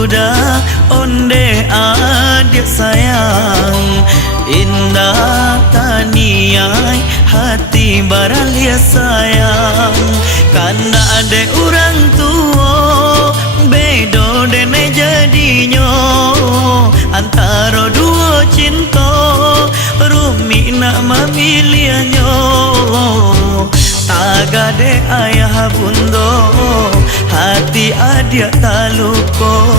udah onde adik sayang, indah taniai hati baralia sayang. Karena ada orang tua bedo dene jadinya, antara dua cinta rumi nak memilihnya. Tagade ayah bundo hati adik taluko,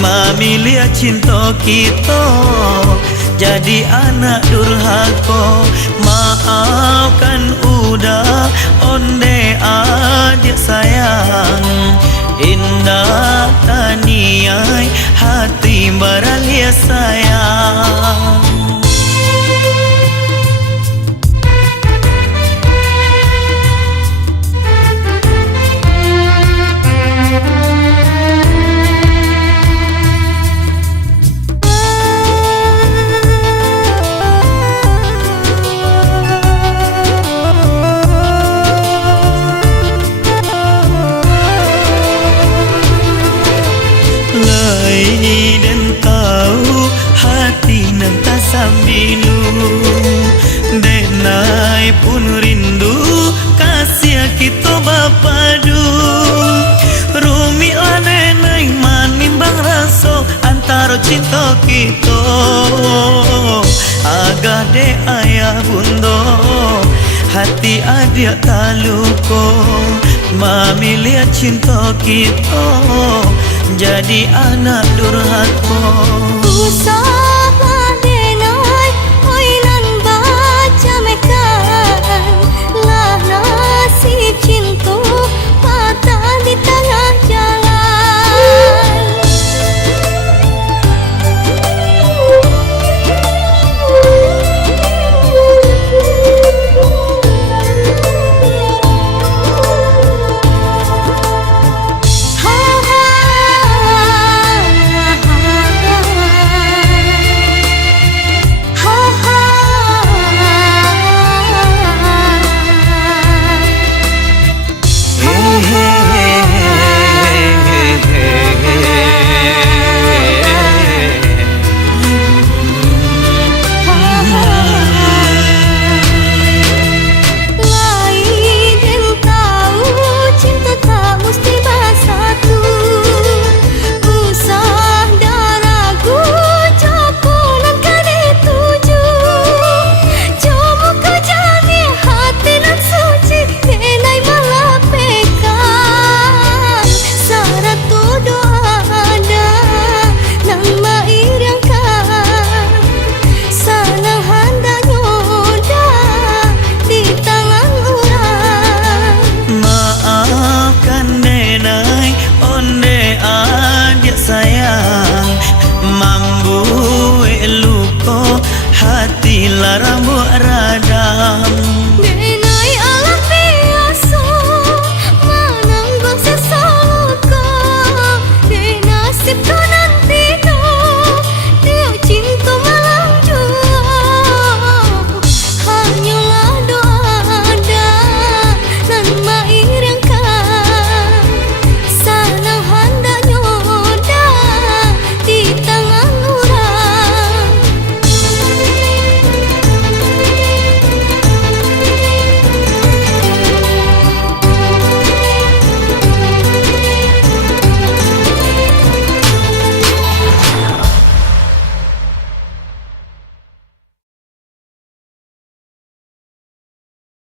memilih cinta kita jadi anak durhaka. Maafkan udah onde adik sayang, indah taniai hati baralia sayang. Dan tahu hati nan tak sambilu, denai pun rindu kasih kita bapadu. Rumi lah denai manimbang rasa antara cinta kita. Agak de ayah bundo hati adik taluko, memilih cinta kita jadi anak durhaka.